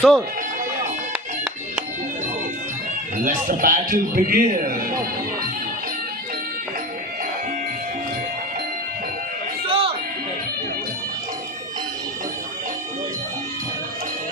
So, Let the battle begin.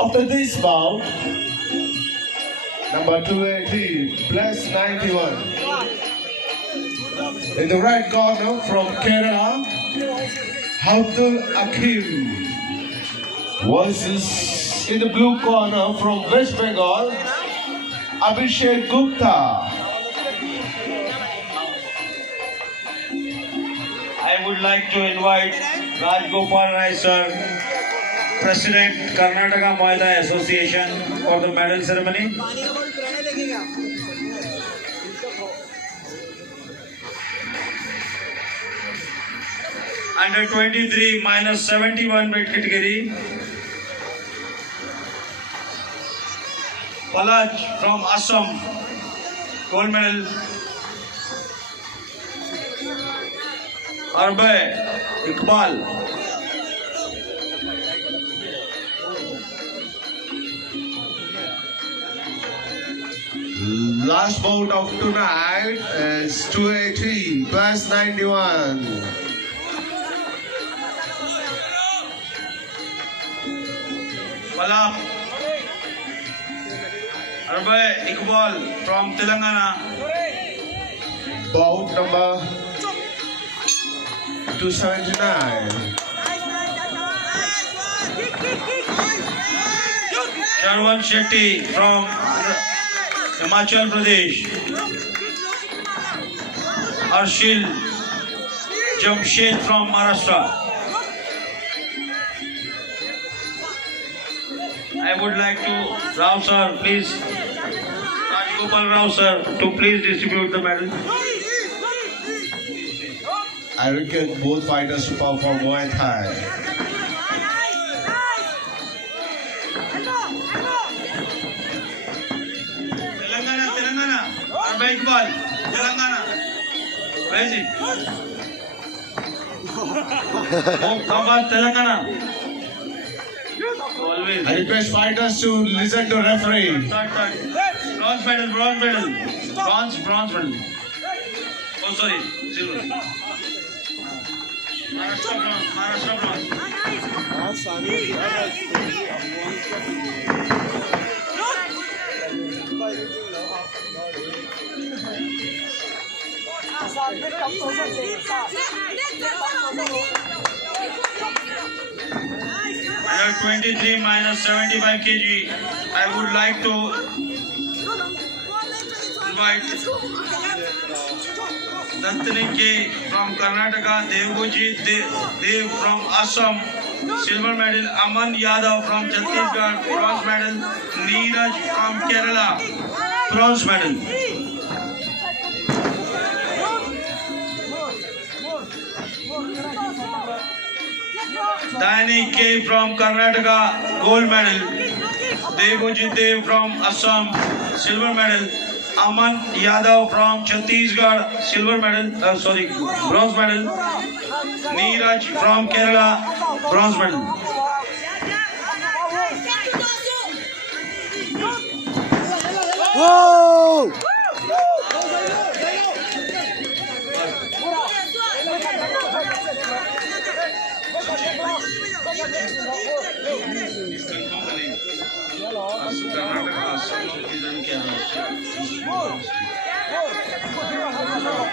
After this bout, number 280 plus 91. In the right corner from Kerala, Abdul Akim versus in the blue corner from West Bengal, Abhishek Gupta. I would like to invite Raj Gopal Rai sir, President Karnataka MUAY THAI Association, for the medal ceremony. Under 23 minus 71 weight category, Palaj from Assam, gold medal. Arbay Iqbal. Last bout of tonight is 280 plus 91. Palap. Arbay Iqbal from Telangana. Bout number 279. Sharwan Shetty from Himachal Pradesh. Arshil Jamshed from Maharashtra. I would like to Rao sir, please, Rajgopal Rao sir, to please distribute the medal. I request both fighters to perform Muay Thai. Telangana. Arbay Iqbal, Telangana. Where is it? Oh, come on, Telangana. Always. I request fighters to listen to referee. Third. Bronze medal. Bronze medal. Oh, sorry, silver. Maharashtra bronze. Under 23 minus 75 kg, I would like to invite Dantani K from Karnataka, Devguji Dev from Assam, silver medal, Aman Yadav from Chhattisgarh, bronze medal, Neeraj from Kerala, bronze medal. Dani K from Karnataka, gold medal. Devguji Dev from Assam, silver medal. Aman Yadav from Chhattisgarh, silver medal, bronze medal. Neeraj from Kerala, bronze medal. whoa!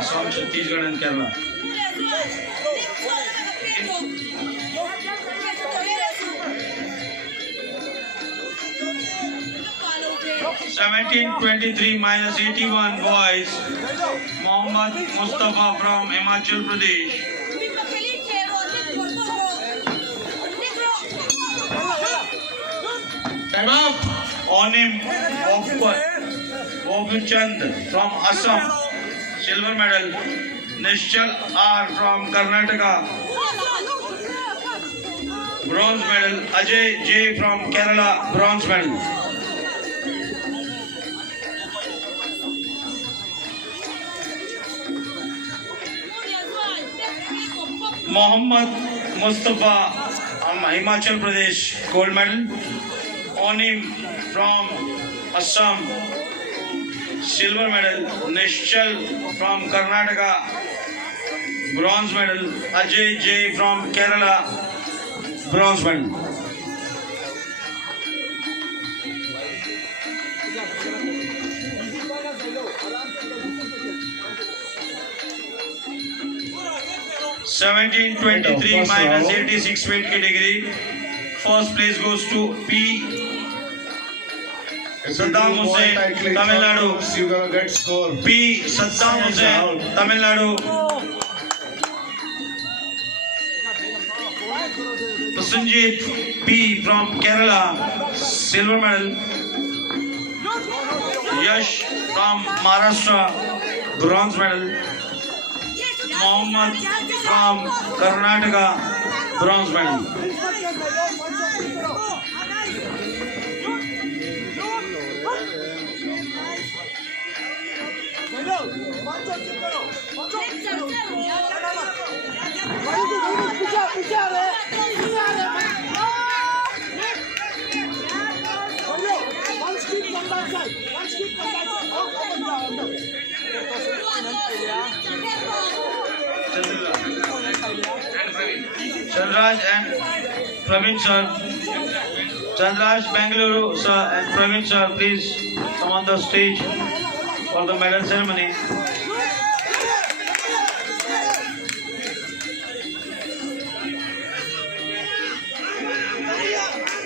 Assam, Chhattisgarh and Kerala. (1723 minus 81) boys. Mohammad Mustafa from Himachal Pradesh. Time up. Onim Bobuchand from Assam, silver medal. Nishchal R from Karnataka, bronze medal. Ajay J from Kerala, bronze medal. Mohammad Mustafa from Himachal Pradesh, gold medal. Onim from Assam, silver medal. Nishchal from Karnataka, bronze medal. Ajay J from Kerala, bronze medal. (1723 minus 86 weight category). First place goes to P. Saddam Hussain, Tamil Nadu. You're gonna get score. P. Saddam Hussain, Tamil Nadu. Prasenjit P from Kerala, silver medal. Yash from Maharashtra, bronze medal. Mohammed from Karnataka, bronze medal. Chandraj and Praveen sir. Chandraj Bangalore sir and Praveen sir, please come on the stage for the medal ceremony.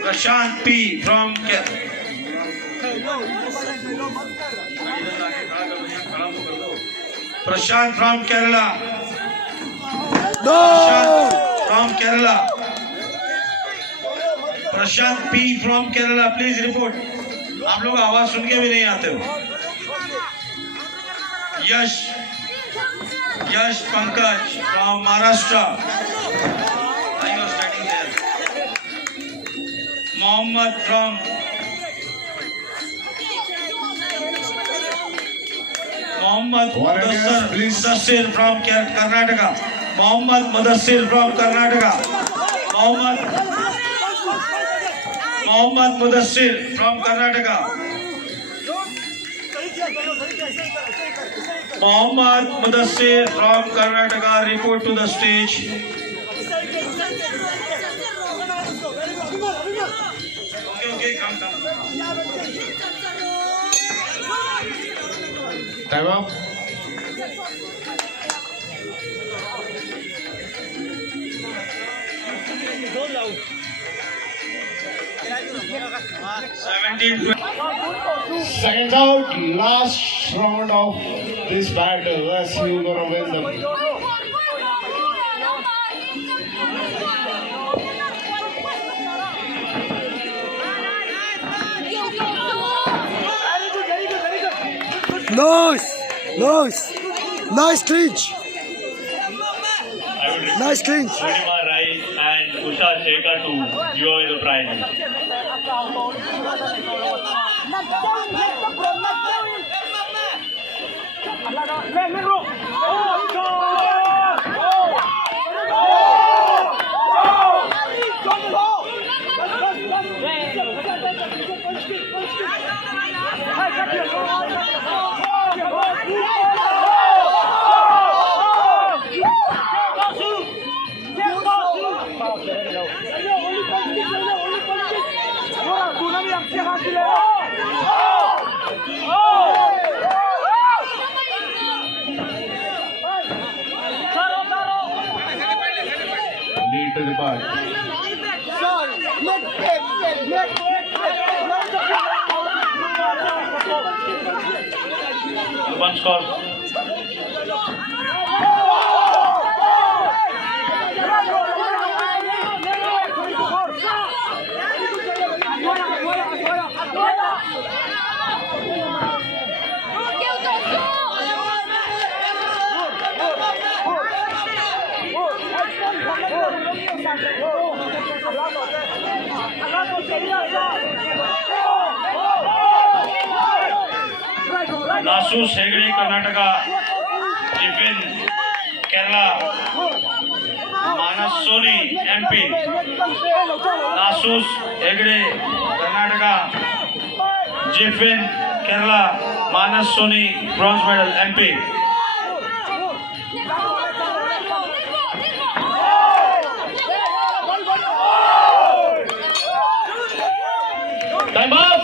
Prashant P from Prashant from Kerala. Prashant from Kerala. Prashant P from Kerala, please report. आप लोग आवाज सुन के भी नहीं आते हो. Yash Pankaj from Maharashtra. I was standing there. Mohammed from Mudassir from Karnataka. Mohammed Mudassir from Karnataka. Mohammed Mudassir from Karnataka. Mohammed Mudassir from Karnataka, report to the stage. Okay, come. Time up. Seconds out, last round of this battle. Let's see who's gonna win them. Nice clinch. Nice clinch. Purnima Rai and Usha Shekhar to enjoy the prize. Lead to the back. One score. Nasus Hegde, Karnataka. Tiffin, Kerala. Manas Soni, MP. Nasus Hegde, Karnataka. Karnataka, Jiffin, Kerala, Manas Soni, bronze medal, MP. Time up.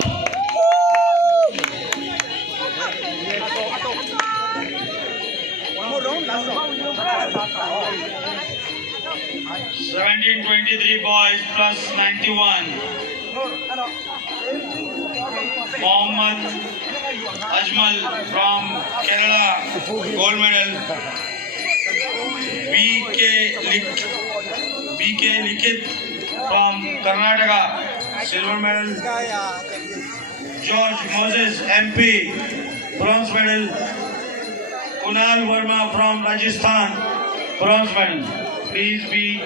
1723 boys plus 91. Mohammad Ajmal from Kerala, gold medal. BK Likit from Karnataka, silver medal. George Moses, MP, bronze medal. Kunal Verma from Rajasthan, bronze medal. Please be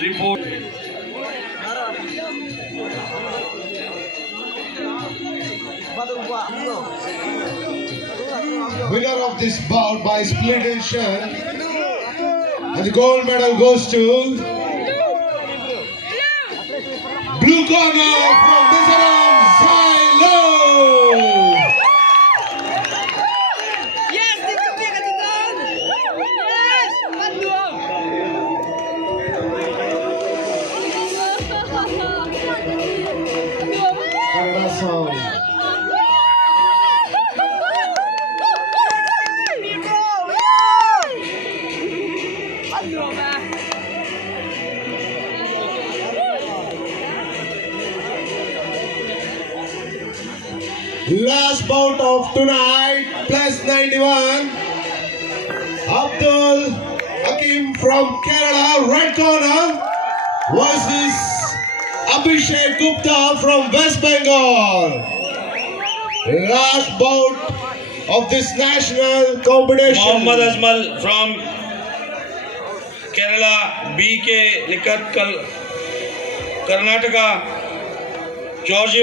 reported. Winner of this bout by split decision, and the gold medal goes to blue corner from Mizoram, Silo. Yes, dito ka katitan. Yes, madlo. Canada song. Last bout of tonight, plus 91. Abdul Hakim from Kerala, right corner, versus Abhishek Gupta from West Bengal. Last bout of this national competition. Mohammad Ajmal from Kerala, BK Likat, Karnataka, George